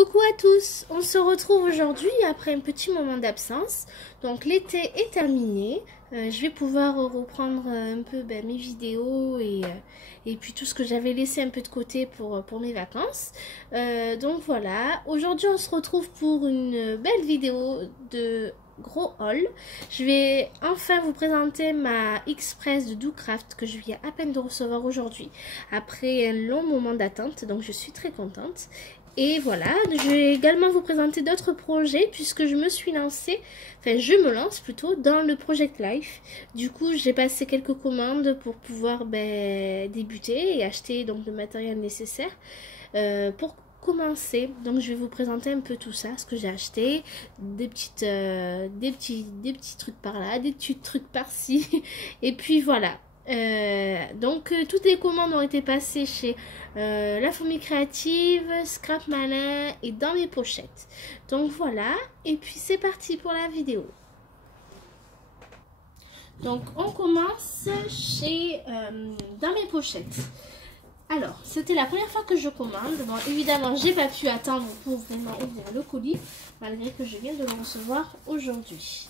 Coucou à tous, on se retrouve aujourd'hui après un petit moment d'absence. Donc l'été est terminé, je vais pouvoir reprendre un peu mes vidéos et puis tout ce que j'avais laissé un peu de côté pour mes vacances. Donc voilà, aujourd'hui on se retrouve pour une belle vidéo de gros haul. Je vais enfin vous présenter ma Express de DoCraft que je viens à peine de recevoir aujourd'hui après un long moment d'attente, donc je suis très contente. Et voilà, je vais également vous présenter d'autres projets puisque je me suis lancée, enfin je me lance plutôt dans le Project Life. Du coup j'ai passé quelques commandes pour pouvoir débuter et acheter donc le matériel nécessaire pour commencer. Donc je vais vous présenter un peu tout ça, ce que j'ai acheté, des petits trucs par là, des petits trucs par-ci et puis voilà. Toutes les commandes ont été passées chez La Fourmi Créative, Scrap Malin et dans mes pochettes. Donc voilà, et puis c'est parti pour la vidéo. Donc on commence chez dans mes pochettes. Alors, c'était la première fois que je commande. Bon, évidemment, j'ai pas pu attendre pour vraiment ouvrir le colis, malgré que je viens de le recevoir aujourd'hui.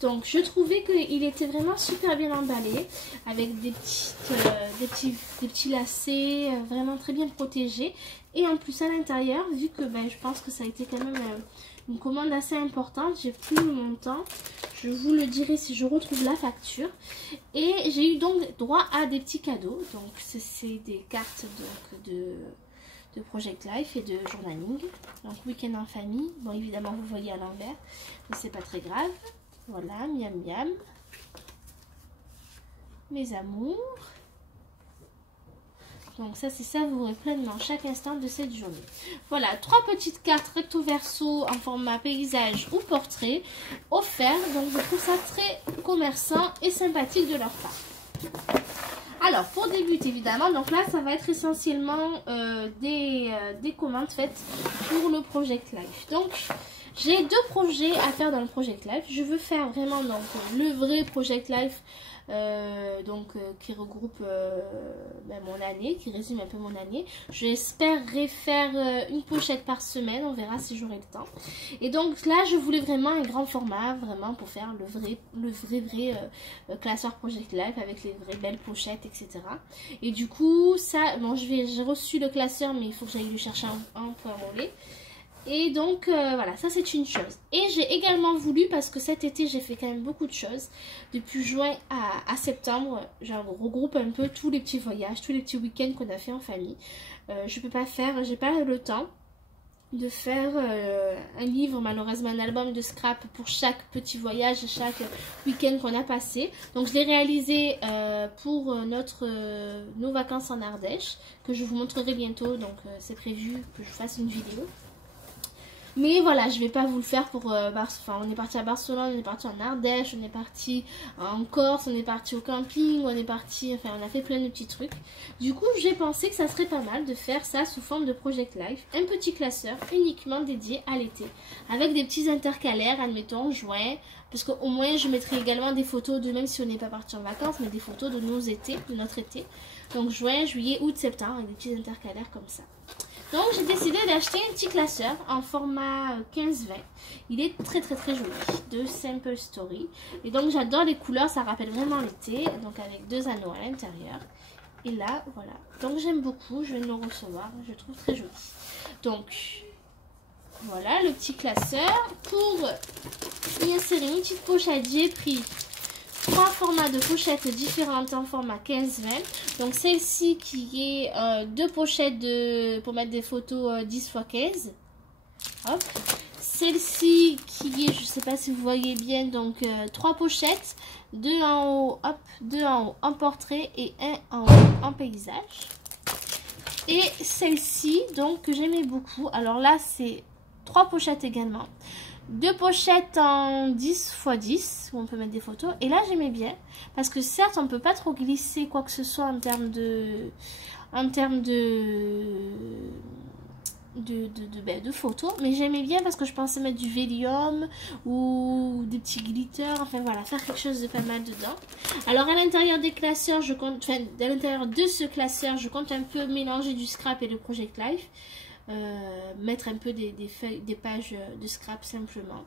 Donc, je trouvais qu'il était vraiment super bien emballé, avec des petits lacets, vraiment très bien protégés. Et en plus, à l'intérieur, vu que je pense que ça a été quand même une commande assez importante, j'ai pris le montant. Je vous le dirai si je retrouve la facture. Et j'ai eu donc droit à des petits cadeaux. Donc c'est des cartes de Project Life et de journaling. Donc week-end en famille. Bon, évidemment vous voyez à l'envers, mais c'est pas très grave. Voilà, miam miam. Mes amours. Donc ça, c'est savourer pleinement chaque instant de cette journée. Voilà, 3 petites cartes recto verso en format paysage ou portrait offertes. Donc je trouve ça très commerçant et sympathique de leur part. Alors pour débuter évidemment, donc là ça va être essentiellement des commandes faites pour le Project Life. Donc j'ai 2 projets à faire dans le Project Life. Je veux faire vraiment donc le vrai Project Life. Qui regroupe mon année, qui résume un peu mon année. J'espérerais faire une pochette par semaine, on verra si j'aurai le temps. Et donc là je voulais vraiment un grand format, vraiment pour faire le vrai classeur Project Life avec les vraies belles pochettes, etc. Et du coup ça, bon j'ai reçu le classeur, mais il faut que j'aille le chercher un pour enrôler. Et donc voilà, ça c'est une chose. Et j'ai également voulu, parce que cet été j'ai fait quand même beaucoup de choses. Depuis juin à septembre, je regroupe un peu tous les petits voyages, tous les petits week-ends qu'on a fait en famille. Je peux pas faire, j'ai pas le temps de faire un livre, malheureusement un album de scrap pour chaque petit voyage, chaque week-end qu'on a passé. Donc je l'ai réalisé pour nos vacances en Ardèche, que je vous montrerai bientôt. Donc c'est prévu que je fasse une vidéo. Mais voilà, je vais pas vous le faire pour... on est parti à Barcelone, on est parti en Ardèche, on est parti en Corse, on est parti au camping, on est parti... Enfin, on a fait plein de petits trucs. Du coup, j'ai pensé que ça serait pas mal de faire ça sous forme de Project Life. Un petit classeur uniquement dédié à l'été. Avec des petits intercalaires, admettons, juin. Parce qu'au moins, je mettrai également des photos de... Même si on n'est pas parti en vacances, mais des photos de nos étés, de notre été. Donc juin, juillet, août, septembre, avec des petits intercalaires comme ça. Donc j'ai décidé d'acheter un petit classeur en format 15-20. Il est très joli, de Simple Story. Et donc j'adore les couleurs, ça rappelle vraiment l'été. Donc avec 2 anneaux à l'intérieur. Et là, voilà. Donc j'aime beaucoup, je vais le recevoir, je le trouve très joli. Donc voilà le petit classeur. Pour y insérer une petite pochette, j'ai pris 3 formats de pochettes différentes en format 15-20. Donc celle-ci qui est 2 pochettes pour mettre des photos 10 x 15. Hop. Celle-ci qui est, je ne sais pas si vous voyez bien, donc 3 pochettes. 2 en haut, hop, 2 en haut en portrait et 1 en haut en paysage. Et celle-ci, donc que j'aimais beaucoup. Alors là, c'est 3 pochettes également. 2 pochettes en 10 x 10 où on peut mettre des photos. Et là j'aimais bien parce que certes on peut pas trop glisser quoi que ce soit en termes de photos, mais j'aimais bien parce que je pensais mettre du Valium ou des petits glitters, enfin voilà, faire quelque chose de pas mal dedans. Alors à l'intérieur des classeurs, à l'intérieur de ce classeur, je compte un peu mélanger du scrap et le Project Life. mettre un peu des feuilles, des pages de scrap simplement.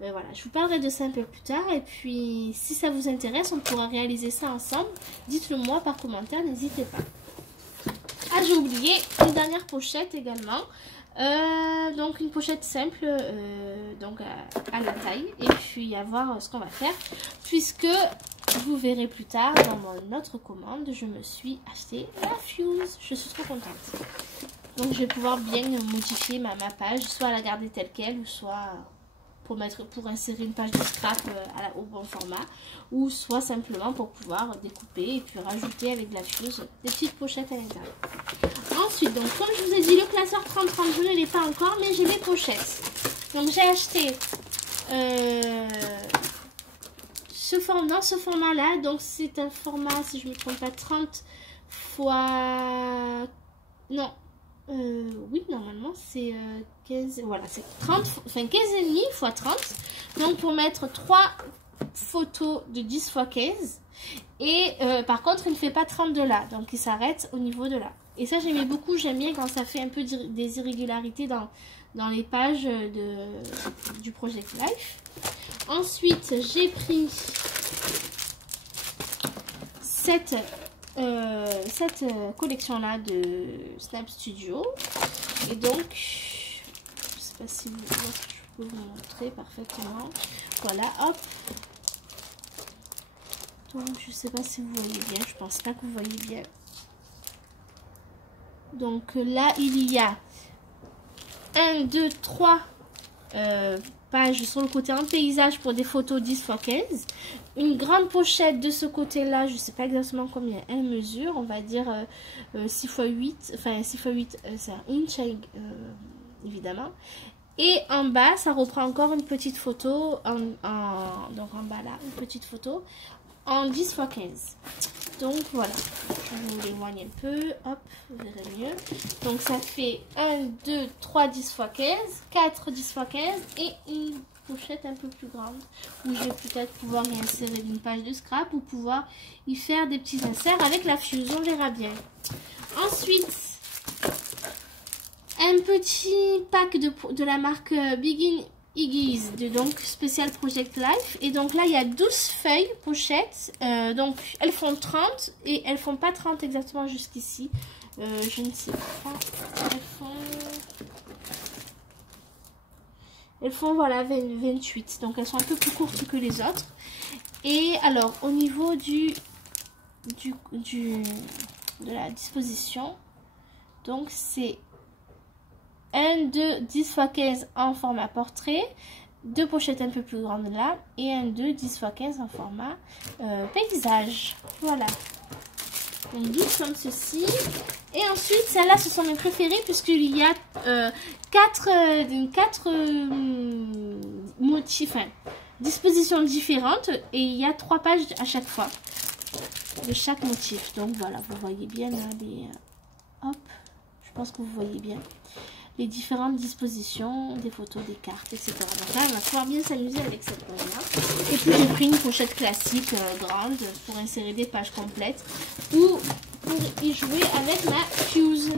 Voilà, je vous parlerai de ça un peu plus tard. Et puis, si ça vous intéresse, on pourra réaliser ça ensemble. Dites-le moi par commentaire, n'hésitez pas. Ah, j'ai oublié une dernière pochette également. Donc une pochette simple donc à la taille. Et puis à voir ce qu'on va faire. Puisque vous verrez plus tard dans mon autre commande, je me suis acheté la fuse. Je suis trop contente. Donc je vais pouvoir bien modifier ma page, soit la garder telle quelle, ou soit pour insérer une page de scrap au bon format, ou soit simplement pour pouvoir découper et puis rajouter avec de la fuse des petites pochettes à l'intérieur. Ensuite, donc comme je vous ai dit, le classeur 30-30, je ne l'ai pas encore, mais j'ai les pochettes. Donc j'ai acheté dans ce format là, donc c'est un format, si je ne me trompe pas, 30 fois... Non, oui, normalement c'est 15, voilà, c'est 30, enfin 15 et demi x 30. Donc pour mettre 3 photos de 10 x 15. Et par contre, il ne fait pas 32 là, donc il s'arrête au niveau de là. Et ça, j'aimais beaucoup, j'aime bien quand ça fait un peu des irrégularités dans les pages du Project Life. Ensuite, j'ai pris cette collection-là de Snap Studio. Et donc, je ne sais pas si je peux vous montrer parfaitement. Voilà, hop. Donc, je ne sais pas si vous voyez bien, je pense pas que vous voyez bien. Donc là, il y a 1, 2, 3 pages sur le côté en paysage pour des photos 10 x 15. Une grande pochette de ce côté-là, je ne sais pas exactement combien elle mesure, on va dire 6 x 8, enfin 6 x 8, c'est un inch évidemment. Et en bas, ça reprend encore une petite photo, donc en bas là, une petite photo en 10 x 15. Donc voilà, je vous l'éloigne un peu, hop, vous verrez mieux. Donc ça fait 1, 2, 3, 10 x 15, 4, 10 x 15 et une pochette un peu plus grande où je vais peut-être pouvoir y insérer une page de scrap ou pouvoir y faire des petits inserts avec la fuse, on verra bien. Ensuite, un petit pack de la marque Begin Iggy's, donc spécial Project Life. Et donc là il y a 12 feuilles pochettes, donc elles font 30 et elles font pas 30 exactement jusqu'ici, je ne sais pas, elles font voilà 28, donc elles sont un peu plus courtes que les autres. Et alors au niveau de la disposition, donc c'est 1, 2, 10 x 15 en format portrait, 2 pochettes un peu plus grandes là, et 1, 2, 10 x 15 en format paysage. Voilà. Donc 12 comme ceci. Et ensuite, celles-là, ce sont mes préférées, puisqu'il y a 4 motifs, enfin, dispositions différentes, et il y a 3 pages à chaque fois de chaque motif. Donc voilà, vous voyez bien là, hop, je pense que vous voyez bien les différentes dispositions des photos, des cartes, etc. Donc là, on va pouvoir bien s'amuser avec cette page-là. Et puis, j'ai pris une pochette classique grande pour insérer des pages complètes ou pour y jouer avec ma fuse.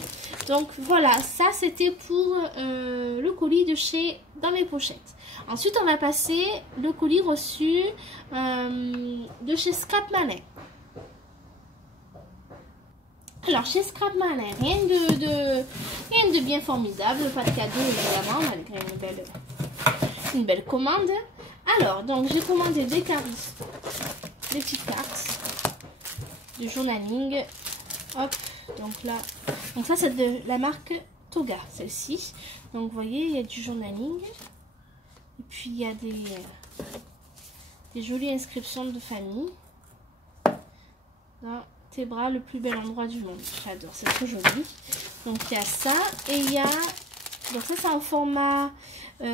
Donc voilà, ça c'était pour le colis de chez Dans mes pochettes. Ensuite, on va passer le colis reçu de chez Scrap Malin. Alors, chez Scrap Malin, rien de bien formidable, pas de cadeau évidemment, malgré une belle commande. Alors, donc j'ai commandé des cartes, des petites cartes de journaling. Hop, donc là, donc ça c'est de la marque Toga, celle-ci. Donc vous voyez, il y a du journaling. Et puis il y a des jolies inscriptions de famille. Dans tes bras, le plus bel endroit du monde. J'adore, c'est trop joli. Donc il y a ça. Et il y a... Donc ça c'est en format... en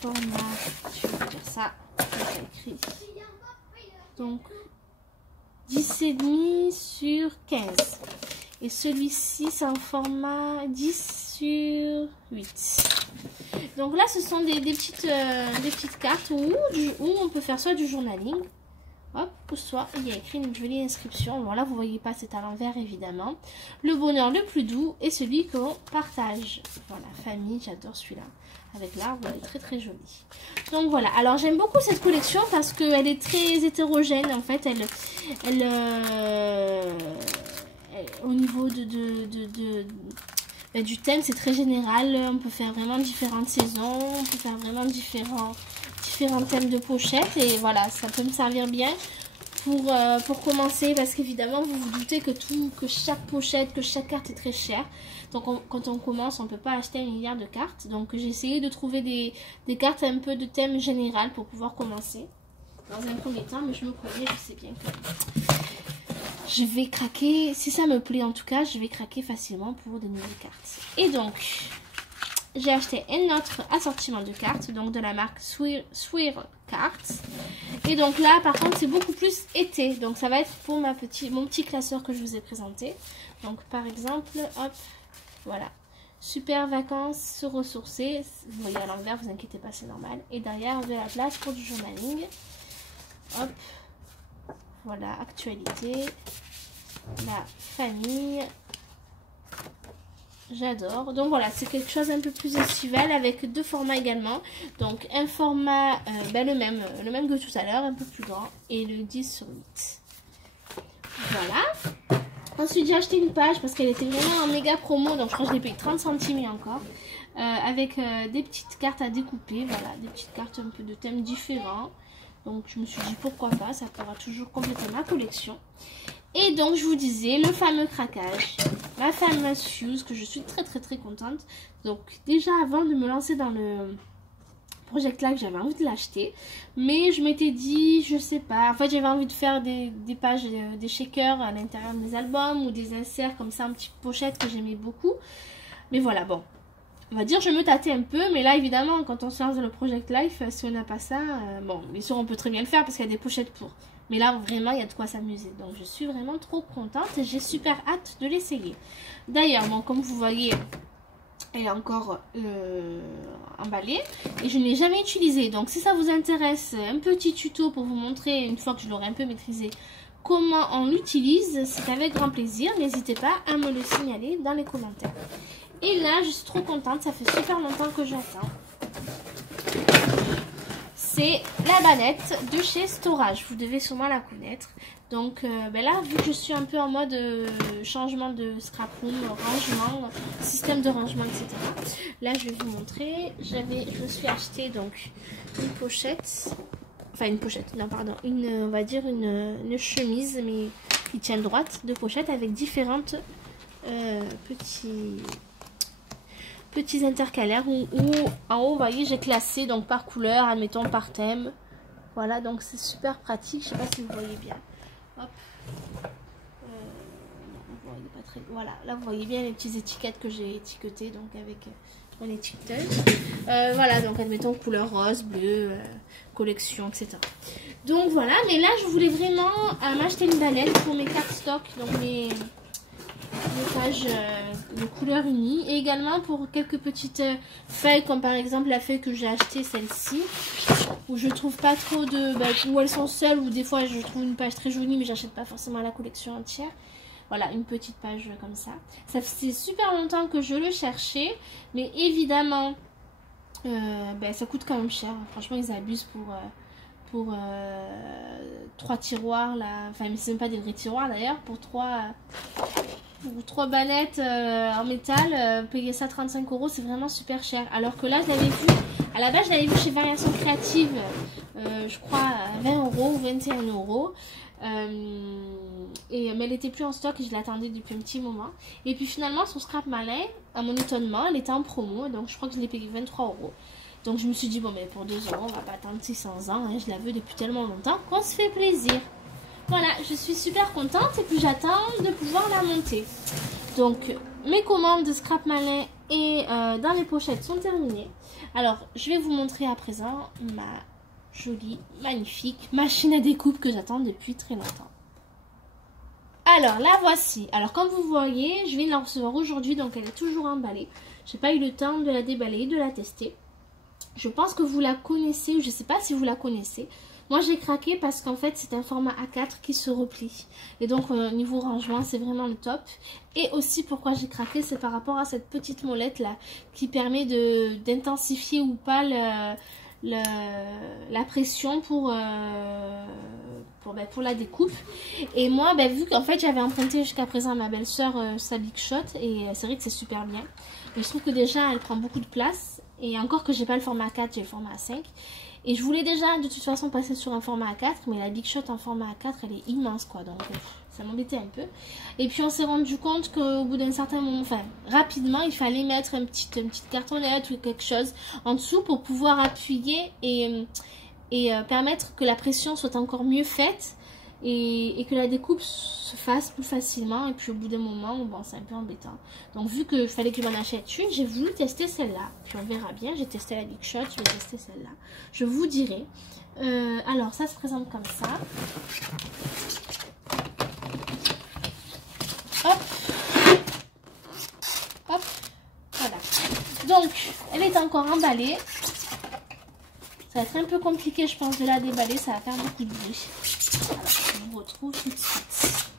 format... Je vais vous dire ça. J'ai écrit. Donc 10,5 sur 15. Et celui-ci c'est en format 10 sur 8. Donc là ce sont des petites cartes où on peut faire soit du journaling Hop, pousse-toi. Il y a écrit une jolie inscription. Bon, là, vous voyez pas, c'est à l'envers, évidemment. Le bonheur le plus doux est celui qu'on partage. Voilà, famille, j'adore celui-là. Avec l'arbre, elle est très très jolie. Donc voilà, alors j'aime beaucoup cette collection parce qu'elle est très hétérogène. En fait, au niveau du thème, c'est très général. On peut faire vraiment différentes saisons. On peut faire vraiment différents thèmes de pochettes. Et voilà, ça peut me servir bien pour commencer. Parce qu'évidemment, vous vous doutez que chaque pochette, que chaque carte est très chère. Donc quand on commence, on ne peut pas acheter 1 milliard de cartes. Donc j'ai essayé de trouver des cartes un peu de thème général pour pouvoir commencer. Dans un premier temps, mais je me connais, je sais bien que je vais craquer. Si ça me plaît en tout cas, je vais craquer facilement pour de nouvelles cartes. Et donc, j'ai acheté un autre assortiment de cartes, donc de la marque Swirl Cards. Et donc là, par contre, c'est beaucoup plus été. Donc ça va être pour mon petit classeur que je vous ai présenté. Donc par exemple, hop, voilà. Super vacances, se ressourcer. Vous voyez à l'envers, vous inquiétez pas, c'est normal. Et derrière, on veut la place pour du journaling. Hop, voilà, actualité, la famille. J'adore. Donc voilà, c'est quelque chose un peu plus estival avec 2 formats également. Donc un format, le même que tout à l'heure, un peu plus grand. Et le 10/8. Voilà. Ensuite, j'ai acheté une page parce qu'elle était vraiment en méga promo. Donc je crois que je l'ai payé 30 centimes et encore. Avec des petites cartes à découper. Voilà, des petites cartes un peu de thèmes différents. Donc je me suis dit pourquoi pas, ça pourra toujours compléter ma collection. Et donc je vous disais, le fameux craquage, la fameuse Fuse, que je suis très très contente. Donc déjà avant de me lancer dans le Project Life, j'avais envie de l'acheter. Mais je m'étais dit, je sais pas, en fait j'avais envie de faire des pages, des shakers à l'intérieur de mes albums. Ou des inserts comme ça, en petite pochette que j'aimais beaucoup. Mais voilà, bon. On va dire je me tâtais un peu, mais là évidemment quand on se lance dans le Project Life, si on n'a pas ça, bon bien sûr on peut très bien le faire parce qu'il y a des pochettes pour. Mais là vraiment il y a de quoi s'amuser. Donc je suis vraiment trop contente et j'ai super hâte de l'essayer. D'ailleurs, bon, comme vous voyez, elle est encore emballée et je ne l'ai jamais utilisée. Donc si ça vous intéresse, un petit tuto pour vous montrer une fois que je l'aurai un peu maîtrisé comment on l'utilise, c'est avec grand plaisir. N'hésitez pas à me le signaler dans les commentaires. Et là, je suis trop contente. Ça fait super longtemps que j'attends. C'est la banette de chez Storage. Vous devez sûrement la connaître. Donc là, vu que je suis un peu en mode changement de scrap room, rangement, système de rangement, etc. Là, je vais vous montrer. Je me suis acheté donc une pochette. Enfin, une pochette. Non, pardon. On va dire une chemise, mais qui tient droite, de pochette avec différentes petits intercalaires où en haut, vous voyez, j'ai classé donc par couleur, admettons par thème. Voilà, donc c'est super pratique. Je sais pas si vous voyez bien. Hop. Non, vous voyez pas très. Voilà, là vous voyez bien les petites étiquettes que j'ai étiquetées donc avec mon étiqueteuse. Voilà, donc admettons couleur rose, bleu, collection, etc. Donc voilà, mais là je voulais vraiment m'acheter une banette pour mes cartes stock, donc mes pages de couleur unie, et également pour quelques petites feuilles comme par exemple la feuille que j'ai achetée, celle-ci, où je trouve pas trop de où elles sont seules, ou des fois je trouve une page très jolie mais j'achète pas forcément la collection entière. Voilà, une petite page comme ça. Ça fait super longtemps que je le cherchais, mais évidemment ça coûte quand même cher. Franchement ils abusent pour 3 tiroirs là, enfin mais c'est même pas des vrais tiroirs d'ailleurs, pour 3 bannettes en métal, payer ça 35 €, c'est vraiment super cher. Alors que là, je l'avais vu, à la base, je l'avais vu chez Variations Créatives, je crois à 20 € ou 21 €. Mais elle était plus en stock et je l'attendais depuis un petit moment. Et puis finalement, son Scrap Malin, à mon étonnement, elle était en promo, donc je crois que je l'ai payé 23 €. Donc je me suis dit, bon, mais pour 2 €, on va pas attendre 600 ans, hein, je la veux depuis tellement longtemps qu'on se fait plaisir. Voilà, je suis super contente et puis j'attends de pouvoir la monter. Donc mes commandes de Scrap Malin et dans les pochettes sont terminées. Alors je vais vous montrer à présent ma jolie, magnifique machine à découpe que j'attends depuis très longtemps. Alors la voici. Alors comme vous voyez, je viens de la recevoir aujourd'hui, donc elle est toujours emballée. J'ai pas eu le temps de la déballer et de la tester. Je pense que vous la connaissez, je ne sais pas si vous la connaissez. Moi j'ai craqué parce qu'en fait c'est un format A4 qui se replie. Et donc niveau rangement c'est vraiment le top. Et aussi pourquoi j'ai craqué, c'est par rapport à cette petite molette là qui permet d'intensifier ou pas la pression pour la découpe. Et moi vu qu'en fait j'avais emprunté jusqu'à présent à ma belle-sœur sa Big Shot, et c'est vrai que c'est super bien. Mais je trouve que déjà elle prend beaucoup de place, et encore que j'ai pas le format 4, j'ai le format 5. Et je voulais déjà de toute façon passer sur un format A4, mais la Big Shot en format A4 elle est immense quoi, donc ça m'embêtait un peu. Et puis on s'est rendu compte qu'au bout d'un certain moment, enfin rapidement, il fallait mettre une petite cartonnette ou quelque chose en dessous pour pouvoir appuyer et permettre que la pression soit encore mieux faite et que la découpe se fasse plus facilement. Et puis au bout d'un moment, bon, c'est un peu embêtant. Donc vu qu'il fallait que je m'en achète une, j'ai voulu tester celle-là. Puis on verra bien, j'ai testé la Big Shot, je vais tester celle-là. Je vous dirai. Alors ça se présente comme ça. Hop. Hop. Voilà. Donc, elle est encore emballée. Ça va être un peu compliqué, je pense, de la déballer. Ça va faire beaucoup de bruit. Alors, je vous retrouve tout de suite.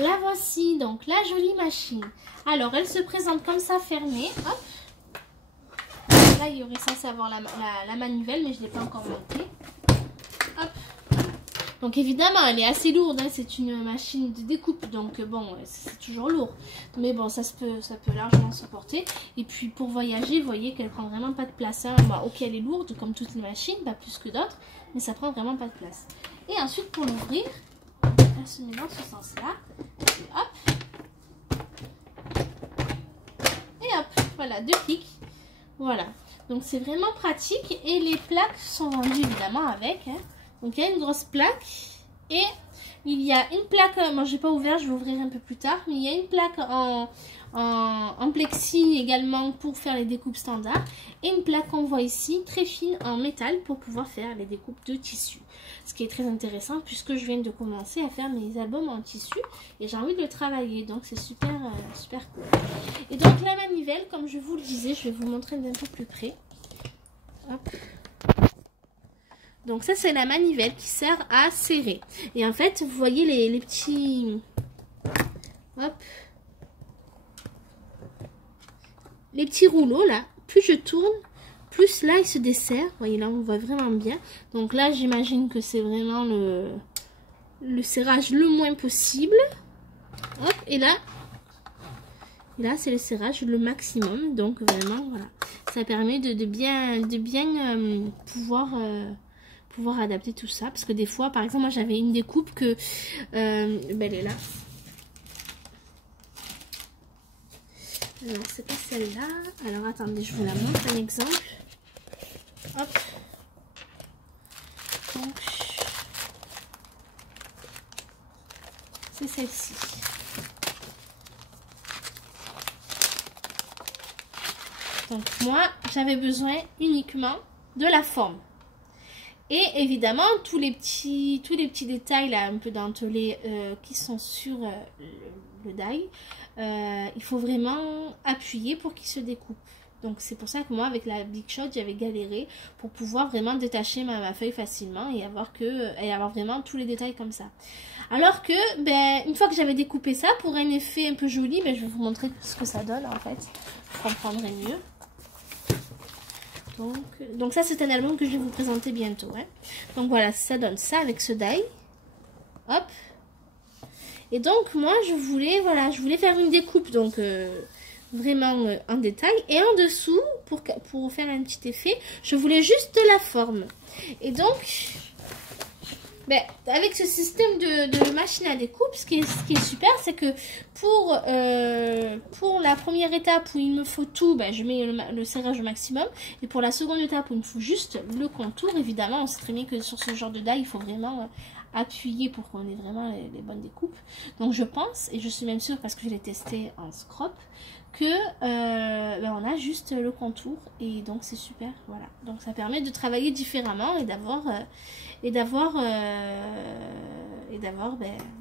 La voici, donc, la jolie machine. Alors, elle se présente comme ça, fermée. Hop. Là, il y aurait censé avoir la manivelle, mais je ne l'ai pas encore montée. Hop. Donc, évidemment, elle est assez lourde. Hein. C'est une machine de découpe. Donc, bon, c'est toujours lourd. Mais bon, ça peut largement se porter. Et puis, pour voyager, vous voyez qu'elle prend vraiment pas de place. Hein. Bon, ok, elle est lourde, comme toutes les machines, pas plus que d'autres. Mais ça prend vraiment pas de place. Et ensuite, pour l'ouvrir, elle se met dans ce sens-là. Et hop. Et hop. Voilà, 2 clics. Voilà. Donc, c'est vraiment pratique. Et les plaques sont vendues, évidemment, avec. Hein. Donc, il y a une grosse plaque. Et il y a une plaque... Moi, je n'ai pas ouvert, je vais ouvrir un peu plus tard. Mais il y a une plaque en plexi également pour faire les découpes standards. Et une plaque qu'on voit ici, très fine en métal pour pouvoir faire les découpes de tissu. Ce qui est très intéressant puisque je viens de commencer à faire mes albums en tissu. Et j'ai envie de le travailler. Donc, c'est super, super cool. Et donc, la manivelle, comme je vous le disais, je vais vous montrer d'un peu plus près. Hop. Donc ça c'est la manivelle qui sert à serrer. Et en fait vous voyez les petits... Hop. Les petits rouleaux là. Plus je tourne, plus là il se desserre. Vous voyez là on voit vraiment bien. Donc là j'imagine que c'est vraiment le serrage le moins possible. Hop. Et là c'est le serrage le maximum. Donc vraiment voilà. Ça permet de bien pouvoir adapter tout ça, parce que des fois par exemple moi j'avais une découpe que elle est là, alors c'est pas celle-là, alors attendez je vous la montre un exemple. Hop, donc c'est celle-ci. Donc moi j'avais besoin uniquement de la forme. Et évidemment, tous les petits détails là, un peu dentelés qui sont sur le die, il faut vraiment appuyer pour qu'il se découpe. Donc c'est pour ça que moi, avec la Big Shot, j'avais galéré pour pouvoir vraiment détacher ma feuille facilement et avoir vraiment tous les détails comme ça. Alors que, une fois que j'avais découpé ça, pour un effet un peu joli, je vais vous montrer ce que ça donne en fait. Vous comprendrez mieux. Donc ça c'est un album que je vais vous présenter bientôt. Hein. Donc voilà, ça donne ça avec ce die. Hop. Et donc moi je voulais faire une découpe donc vraiment en détail. Et en dessous, pour faire un petit effet, je voulais juste de la forme. Et donc, avec ce système de machine à découpe, ce qui est super, c'est que pour la première étape où il me faut tout, je mets le serrage au maximum. Et pour la seconde étape où il me faut juste le contour, évidemment, on sait très bien que sur ce genre de die, il faut vraiment appuyer pour qu'on ait vraiment les bonnes découpes. Donc je pense, et je suis même sûre parce que je l'ai testé en scrap, que on a juste le contour et donc c'est super. Voilà, donc ça permet de travailler différemment et d'avoir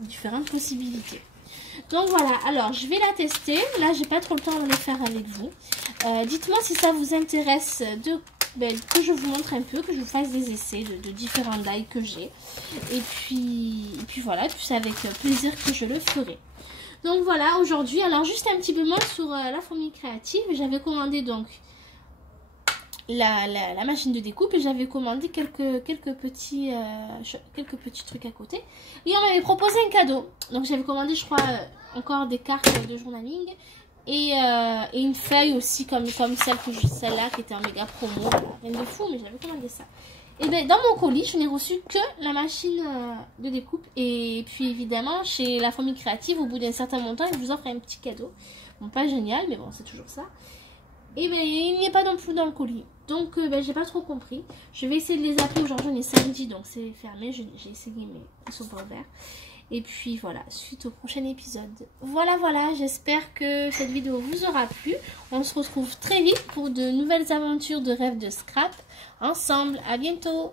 différentes possibilités. Donc voilà, alors je vais la tester. Là j'ai pas trop le temps de le faire avec vous. Dites-moi si ça vous intéresse que je vous montre un peu, que je vous fasse des essais de différents die que j'ai. Et puis voilà, puis c'est avec plaisir que je le ferai. Donc voilà, aujourd'hui, alors juste un petit peu moins sur la fourmi créative. J'avais commandé donc la machine de découpe et j'avais commandé quelques petits trucs à côté. Et on m'avait proposé un cadeau. Donc j'avais commandé, je crois, encore des cartes de journaling et une feuille aussi comme celle-là qui était en méga promo. Voilà, rien de fou, mais j'avais commandé ça. Et bien, dans mon colis, je n'ai reçu que la machine de découpe. Et puis évidemment, chez la fourmi créative, au bout d'un certain montant, ils vous offrent un petit cadeau. Bon, pas génial, mais bon, c'est toujours ça. Et bien, il n'y est pas non plus dans le colis. Donc, j'ai pas trop compris. Je vais essayer de les appeler. Aujourd'hui, on est samedi, donc c'est fermé. J'ai essayé, mais ils sont pas ouverts. Et puis voilà, suite au prochain épisode. Voilà, j'espère que cette vidéo vous aura plu. On se retrouve très vite pour de nouvelles aventures de rêves de scrap ensemble. À bientôt.